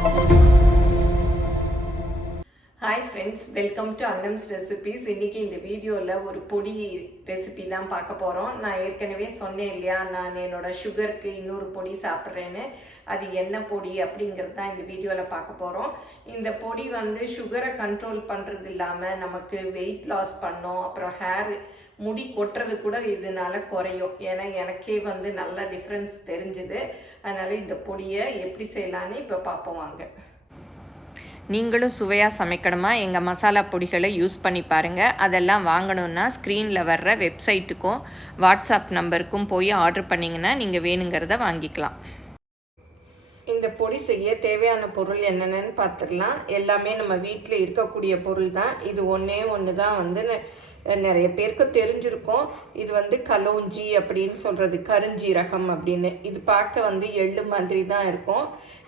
Hi friends, welcome to Annams recipes. இன்னைக்கு இந்த வீடியோல ஒரு பொடி ரெசிபி தான் பார்க்க போறோம். நான் ஏற்கனவே சொன்னேன் இல்லையா, நான் என்னோட சுகருக்கு இன்னொரு பொடி சாப்பிட்றேன்னு. அது என்ன பொடி அப்படிங்கிறது தான் இந்த வீடியோல பார்க்க போறோம். இந்த பொடி வந்து சுகரை கண்ட்ரோல் பண்றது இல்லாம நமக்கு வெயிட் லாஸ் பண்ணும். அப்புறம் ஹேர் முடி கொட்டுறது கூட இதனால குறையும். ஏன்னா எனக்கே வந்து நல்ல டிஃப்ரென்ஸ் தெரிஞ்சுது. அதனால இந்த பொடியை எப்படி செய்யலான்னு இப்போ பார்ப்போம் வாங்க. நீங்களும் சுவையாக சமைக்கணுமா எங்கள் மசாலா பொடிகளை யூஸ் பண்ணி பாருங்கள். அதெல்லாம் வாங்கணுன்னா ஸ்க்ரீனில் வர்ற வெப்சைட்டுக்கும் வாட்ஸ்அப் நம்பருக்கும் போய் ஆர்டர் பண்ணிங்கன்னா நீங்கள் வேணுங்கிறத வாங்கிக்கலாம். இந்த பொடி செய்ய தேவையான பொருள் என்னென்னு பார்த்துடலாம். எல்லாமே நம்ம வீட்டில் இருக்கக்கூடிய பொருள் தான். இது ஒன்று தான் வந்து நிறைய பேருக்கு தெரிஞ்சிருக்கும். இது வந்து கலோஞ்சி அப்படின்னு சொல்கிறது, கருஞ்சீரகம் அப்படின்னு. இது பார்க்க வந்து எள்ளு மாதிரி தான் இருக்கும்.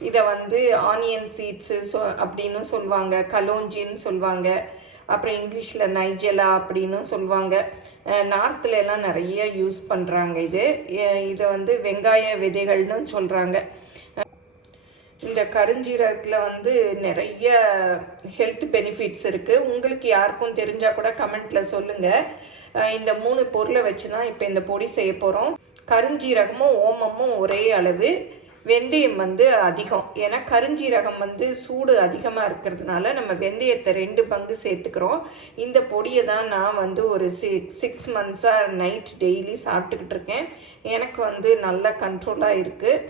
இதை வந்து ஆனியன் சீட்ஸு அப்படின்னு சொல்லுவாங்க, கலோஞ்சின்னு சொல்லுவாங்க. அப்புறம் இங்கிலீஷில் நைஜெலா அப்படின்னு சொல்லுவாங்க. நார்த்தில் எல்லாம் நிறைய யூஸ் பண்ணுறாங்க. இதை வந்து வெங்காய விதைகள்னு சொல்கிறாங்க. இந்த கருஞ்சீரகத்தில் வந்து நிறைய ஹெல்த் பெனிஃபிட்ஸ் இருக்குது. உங்களுக்கு யாருக்கும் தெரிஞ்சால் கூட கமெண்ட்டில் சொல்லுங்கள். இந்த 3 பொருளை வச்சு தான் இப்போ இந்த பொடி செய்ய போகிறோம். கருஞ்சீரகமும் ஓமமும் ஒரே அளவு, வெந்தயம் வந்து அதிகம். ஏன்னா கருஞ்சீரகம் வந்து சூடு அதிகமாக இருக்கிறதுனால நம்ம வெந்தயத்தை 2 பங்கு சேர்த்துக்கிறோம். இந்த பொடியை தான் நான் வந்து ஒரு 6 மந்த்ஸாக நைட் டெய்லி சாப்பிட்டுக்கிட்டு இருக்கேன். எனக்கு வந்து நல்ல கண்ட்ரோலாக இருக்குது.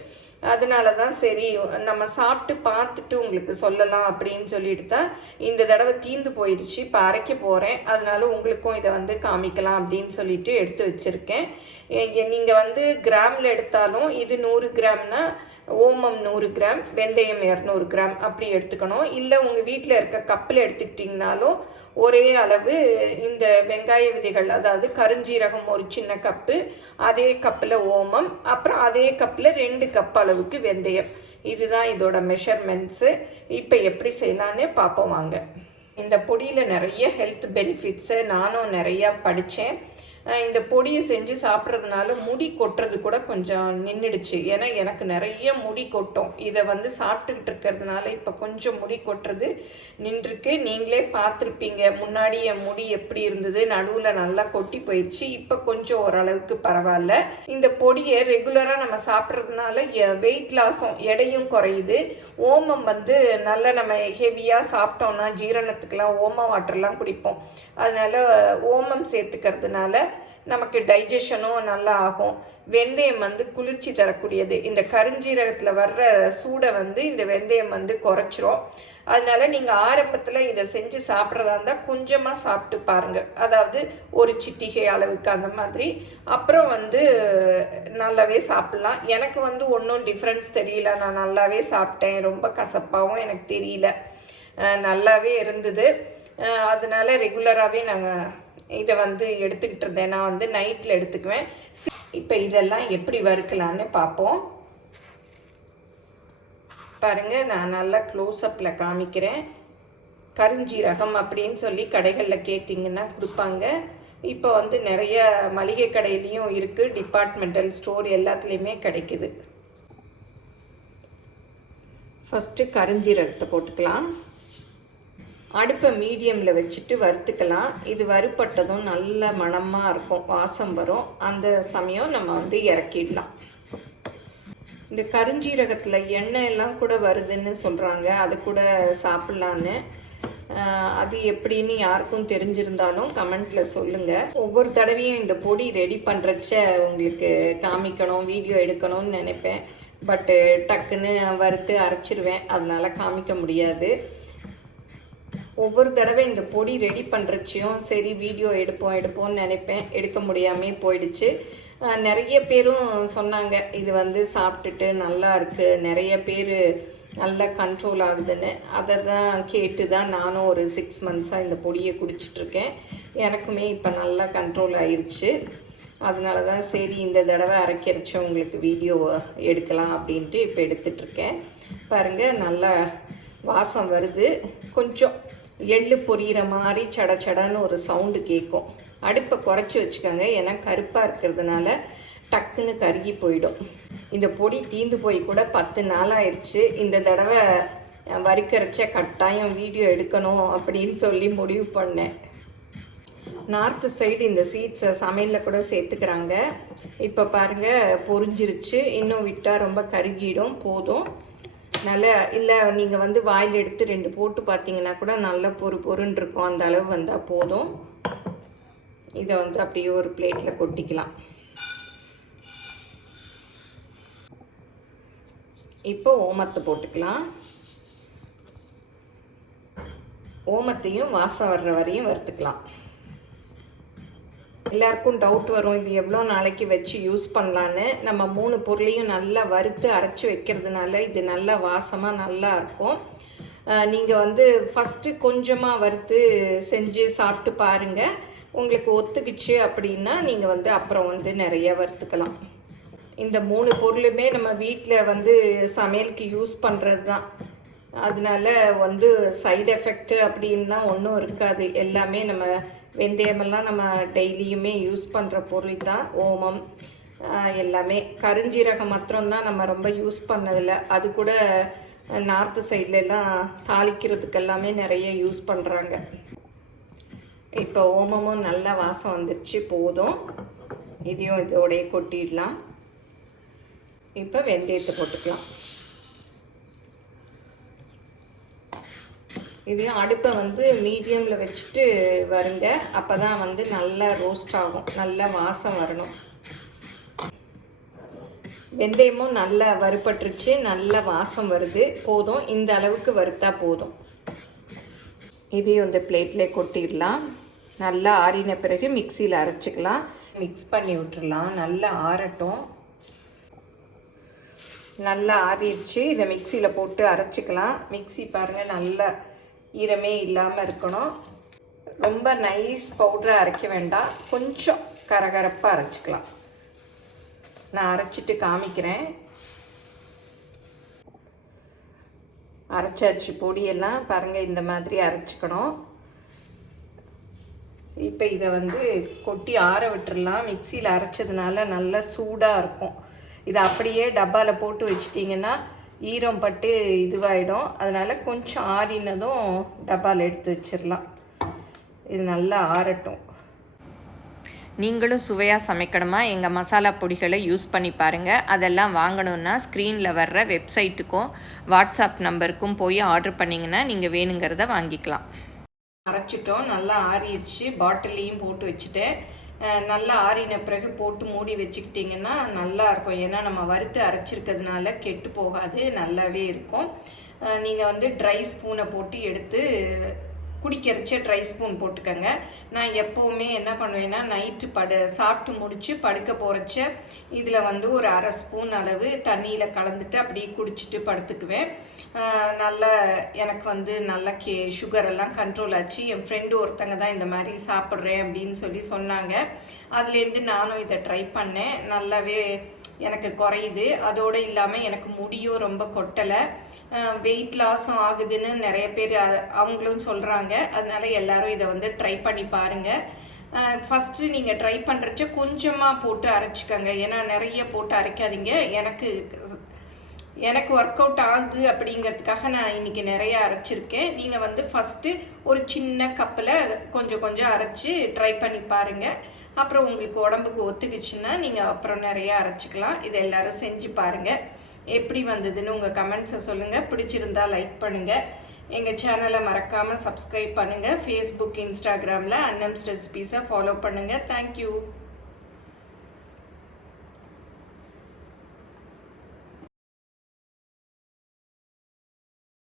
அதனால தான் சரி நம்ம சாப்பிட்டு பார்த்துட்டு உங்களுக்கு சொல்லலாம் அப்படின்னு சொல்லிட்டு தான் இந்த தடவை தீர்ந்து போயிடுச்சு. இப்போ அரைக்க போகிறேன். அதனால உங்களுக்கும் இதை வந்து காமிக்கலாம் அப்படின்னு சொல்லிட்டு எடுத்து வச்சுருக்கேன். நீங்கள் வந்து கிராமில் எடுத்தாலும் இது 100 கிராம்னா ஓமம் 100 கிராம், வெந்தயம் 200 கிராம் அப்படி எடுத்துக்கணும். இல்லை உங்கள் வீட்டில் இருக்க கப்பில் எடுத்துக்கிட்டிங்கனாலும் ஒரே அளவு இந்த வெங்காய விதைகள், அதாவது கருஞ்சீரகம் ஒரு சின்ன கப்பு, அதே கப்பில் ஓமம், அப்புறம் அதே கப்பில் 2 கப் அளவுக்கு வெந்தயம். இதுதான் இதோட மெஷர்மெண்ட்ஸு. இப்போ எப்படி செய்யலான்னு பார்ப்போம் வாங்க. இந்த பொடியில் நிறைய ஹெல்த் பெனிஃபிட்ஸு நானும் நிறையா படித்தேன். இந்த பொடியை செஞ்சு சாப்பிட்றதுனால முடி கொட்டுறது கூட கொஞ்சம் நின்றுடுச்சு. ஏன்னா எனக்கு நிறைய முடி கொட்டும். இதை வந்து சாப்பிட்டுக்கிட்டு இருக்கிறதுனால இப்போ கொஞ்சம் முடி கொட்டுறது நின்றுருக்கு. நீங்களே பார்த்துருப்பீங்க, முன்னாடி என் முடி எப்படி இருந்தது, நடுவில் நல்லா கொட்டி போயிடுச்சு. இப்போ கொஞ்சம் ஓரளவுக்கு பரவாயில்ல. இந்த பொடியை ரெகுலராக நம்ம சாப்பிட்றதுனால வெயிட் லாஸும் எடையும் குறையுது. ஓமம் வந்து நல்ல நம்ம ஹெவியாக சாப்பிட்டோம்னா ஜீரணத்துக்கெலாம் ஓமம் வாட்டர்லாம் குடிப்போம். அதனால ஓமம் சேர்த்துக்கிறதுனால நமக்கு டைஜஷனும் நல்லா ஆகும். வெந்தயம் வந்து குளிர்ச்சி தரக்கூடியது. இந்த கருஞ்சீரகத்தில் வர்ற சூடை வந்து இந்த வெந்தயம் வந்து குறைச்சிரும். அதனால நீங்கள் ஆரம்பத்தில் இதை செஞ்சு சாப்பிட்றதா இருந்தால் கொஞ்சமாக சாப்பிட்டு பாருங்கள். அதாவது ஒரு சிட்டிகை அளவுக்கு அந்த மாதிரி. அப்புறம் வந்து நல்லாவே சாப்பிட்லாம். எனக்கு வந்து ஒன்றும் டிஃப்ரென்ஸ் தெரியல. நான் நல்லாவே சாப்பிட்டேன். ரொம்ப கசப்பாகவும் எனக்கு தெரியல, நல்லாவே இருந்தது. அதனால ரெகுலராகவே நாங்கள் இதை வந்து எடுத்துக்கிட்டு இருந்தேன். நான் வந்து நைட்டில் எடுத்துக்குவேன். இப்போ இதெல்லாம் எப்படி வறுக்கலான்னு பார்ப்போம். பாருங்கள், நான் நல்லா க்ளோஸ்அப்பில் காமிக்கிறேன். கருஞ்சீரகம் அப்படின்னு சொல்லி கடைகளில் கேட்டிங்கன்னா கொடுப்பாங்க. இப்போ வந்து நிறைய மளிகை கடையிலையும் இருக்குது, டிபார்ட்மெண்டல் ஸ்டோர் எல்லாத்துலேயுமே கிடைக்குது. ஃபஸ்ட்டு கருஞ்சீரகத்தை போட்டுக்கலாம். அடுப்பை மீடியமில் வச்சுட்டு வறுத்துக்கலாம். இது வறுப்பட்டதும் நல்ல மணமாக இருக்கும், வாசம் வரும். அந்த சமயம் நம்ம வந்து இறக்கிடலாம். இந்த கருஞ்சீரகத்தில் எண்ணெய் எல்லாம் கூட வருதுன்னு சொல்கிறாங்க, அது கூட சாப்பிட்லான்னு. அது எப்படின்னு யாருக்கும் தெரிஞ்சிருந்தாலும் கமெண்ட்டில் சொல்லுங்கள். ஒவ்வொரு தடவையும் இந்த பொடி ரெடி பண்ணுறச்ச உங்களுக்கு காமிக்கணும், வீடியோ எடுக்கணும்னு நினைப்பேன். பட்டு டக்குன்னு வறுத்து அரைச்சிடுவேன், அதனால் காமிக்க முடியாது. ஒவ்வொரு தடவை இந்த பொடி ரெடி பண்ணுறச்சியும் சரி வீடியோ எடுப்போம்னு நினைப்பேன், எடுக்க முடியாமல் போயிடுச்சு. நிறைய பேரும் சொன்னாங்க இது வந்து சாப்பிட்டுட்டு நல்லா இருக்குது, நிறைய பேர் நல்லா கண்ட்ரோல் ஆகுதுன்னு. அதை தான் கேட்டு தான் நானும் ஒரு 6 மந்த்ஸாக இந்த பொடியை குடிச்சிட்ருக்கேன். எனக்குமே இப்போ நல்லா கண்ட்ரோல் ஆயிடுச்சு. அதனால தான் சரி இந்த தடவை அரைக்கிறச்சு உங்களுக்கு வீடியோ எடுக்கலாம் அப்படின்ட்டு இப்போ எடுத்துகிட்ருக்கேன். பாருங்கள், நல்லா வாசம் வருது. கொஞ்சம் எள்ளு பொரியிற மாதிரி சடச்சடன்னு ஒரு சவுண்டு கேட்கும். அடுப்பை குறைச்சி வச்சுக்கோங்க, ஏன்னா கருப்பாக இருக்கிறதுனால டக்குன்னு கருகி போயிடும். இந்த பொடி தீந்து போய் கூட 10 நாள் ஆயிடுச்சு. இந்த தடவை வறுக்கரைச்ச கட்டாயம் வீடியோ எடுக்கணும் அப்படின்னு சொல்லி முடிவு பண்ணேன். நார்த்து சைடு இந்த சீட்ஸை சமையலில் கூட சேர்த்துக்கிறாங்க. இப்போ பாருங்கள் பொரிஞ்சிருச்சு. இன்னும் விட்டால் ரொம்ப கருகிடும். போதும். நல்லா இல்லை நீங்கள் வந்து வாயில் எடுத்து 2 போட்டு பார்த்தீங்கன்னா கூட நல்லா பொருன்னு இருக்கும். அந்த அளவு வந்தால் போதும். இதை வந்து அப்படியே ஒரு பிளேட்டில் கொட்டிக்கலாம். இப்போ ஓமத்தை போட்டுக்கலாம். ஓமத்தையும் வாசம் வர்ற வரையும் வறுத்துக்கலாம். எல்லாருக்கும் டவுட் வரும், இது எவ்வளோ நாளைக்கு வச்சு யூஸ் பண்ணலான்னு. நம்ம 3 பொருளையும் நல்லா வறுத்து அரைச்சி வைக்கிறதுனால இது நல்லா வாசமாக நல்லா இருக்கும். நீங்கள் வந்து ஃபஸ்ட்டு கொஞ்சமாக வறுத்து செஞ்சு சாப்பிட்டு பாருங்கள். உங்களுக்கு ஒத்துக்குச்சு அப்படின்னா நீங்கள் வந்து அப்புறம் வந்து நிறைய வறுத்துக்கலாம். இந்த 3 பொருளுமே நம்ம வீட்டில் வந்து சமையலுக்கு யூஸ் பண்ணுறது தான். அதனால வந்து சைடு எஃபெக்ட் அப்படின்லாம் ஒன்றும் இருக்காது. எல்லாமே நம்ம வெந்தயமெல்லாம் நம்ம டெய்லியுமே யூஸ் பண்ணுற பொருள் தான். ஓமம் எல்லாமே. கருஞ்சீரகம் மாத்திரம்தான் நம்ம ரொம்ப யூஸ் பண்ணதில்லை. அது கூட நார்த்து சைட்லலாம் தாளிக்கிறதுக்கு எல்லாமே நிறைய யூஸ் பண்ணுறாங்க. இப்போ ஓமமும் நல்ல வாசம் வந்துடுச்சு. போதும். இதையும் இதோடையே கொட்டிடலாம். இப்போ வெந்தயத்தை போட்டுக்கலாம். இதையும் அடுப்பை வந்து மீடியமில் வச்சுட்டு வருங்க. அப்போ தான் வந்து நல்லா ரோஸ்ட் ஆகும். நல்லா வாசம் வரணும். வெந்தயமும் நல்லா வறுபட்டுருச்சு. நல்ல வாசம் வருது. போதும். இந்த அளவுக்கு வறுத்தா போதும். இதையும் இந்த பிளேட்டில் கொட்டிடலாம். நல்லா ஆறின பிறகு மிக்சியில் அரைச்சிக்கலாம். மிக்ஸ் பண்ணி விட்டுடலாம். நல்லா ஆறட்டும். நல்லா ஆறிடுச்சு. இதை மிக்சியில் போட்டு அரைச்சிக்கலாம். மிக்சி பாருங்கள் நல்லா ஈரமே இல்லாமல் இருக்கணும். ரொம்ப நைஸ் பவுடரை அரைக்க வேண்டாம். கொஞ்சம் கரகரப்பாக அரைச்சிக்கலாம். நான் அரைச்சிட்டு காமிக்கிறேன். அரைச்சாச்சு. பொடியெல்லாம் பாருங்கள் இந்த மாதிரி அரைச்சிக்கணும். இப்போ இதை வந்து கொட்டி ஆற விட்டுடலாம். மிக்சியில் அரைச்சதுனால நல்லா சூடாக இருக்கும். இதை அப்படியே டப்பாவில் போட்டு வச்சிட்டிங்கன்னா ஈரம் பட்டு இதுவாகிடும். அதனால் கொஞ்சம் ஆறினதும் டப்பாவில் எடுத்து வச்சிடலாம். இது நல்லா ஆறட்டும். நீங்களும் சுவையாக சமைக்கணுமா எங்கள் மசாலா பொடிகளை யூஸ் பண்ணி பாருங்கள். அதெல்லாம் வாங்கணுன்னா ஸ்க்ரீனில் வர்ற வெப்சைட்டுக்கும் வாட்ஸ்அப் நம்பருக்கும் போய் ஆர்டர் பண்ணிங்கன்னா நீங்கள் வேணுங்கிறத வாங்கிக்கலாம். அரைச்சிட்டோம். நல்லா ஆறிடுச்சு. பாட்டிலையும் போட்டு வச்சுட்டேன். நல்லா ஆறின பிறகு போட்டு மூடி வச்சுக்கிட்டிங்கன்னா நல்லா இருக்கும். ஏன்னா நம்ம வறுத்து அரைச்சிருக்கிறதுனால கெட்டு போகாது. நல்லாவே இருக்கும். நீங்கள் வந்து ட்ரை ஸ்பூனை போட்டு எடுத்து குடிக்கிறச்ச ட்ரை ஸ்பூன் போட்டுக்கோங்க. நான் எப்போவுமே என்ன பண்ணுவேன்னா நைட்டு சாப்பிட்டு முடித்து படுக்க போகிறச்ச இதில் வந்து ஒரு அரை ஸ்பூன் அளவு தண்ணியில் கலந்துட்டு அப்படியே குடிச்சிட்டு படுத்துக்குவேன். நல்லா எனக்கு வந்து நல்லா சுகரெல்லாம் கண்ட்ரோல் ஆச்சு. என் ஃப்ரெண்டு ஒருத்தங்க தான் இந்த மாதிரி சாப்பிட்றேன் அப்படின்னு சொல்லி சொன்னாங்க. அதுலேருந்து நானும் இதை ட்ரை பண்ணேன். நல்லாவே எனக்கு குறையுது. அதோடு இல்லாமல் எனக்கு முடியும் ரொம்ப கொட்டலை. வெயிட் லாஸும் ஆகுதுன்னு நிறைய பேர் அவங்களும் சொல்கிறாங்க. அதனால் எல்லோரும் இதை வந்து ட்ரை பண்ணி பாருங்கள். ஃபஸ்ட்டு நீங்கள் ட்ரை பண்ணுறச்ச கொஞ்சமாக போட்டு அரைச்சிக்கோங்க. ஏன்னா நிறைய போட்டு அரைக்காதீங்க. எனக்கு ஒர்க் அவுட் ஆகுது அப்படிங்கிறதுக்காக நான் இன்றைக்கி நிறைய அரைச்சிருக்கேன். நீங்கள் வந்து ஃபஸ்ட்டு ஒரு சின்ன கப்பில் கொஞ்சம் கொஞ்சம் அரைச்சி ட்ரை பண்ணி பாருங்கள். அப்புறம் உங்களுக்கு உடம்புக்கு ஒத்துக்குச்சுன்னா நீங்கள் அப்புறம் நிறைய அரைச்சிக்கலாம். இதை எல்லோரும் செஞ்சு பாருங்கள். எப்படி வந்ததுன்னு உங்கள் கமெண்ட்ஸை சொல்லுங்கள். பிடிச்சிருந்தா லைக் பண்ணுங்கள். எங்கள் சேனலை மறக்காமல் சப்ஸ்கிரைப் பண்ணுங்கள். ஃபேஸ்புக், இன்ஸ்டாகிராமில் அன்னம்ஸ் ரெசிபீஸை ஃபாலோ பண்ணுங்கள். தேங்க்யூ.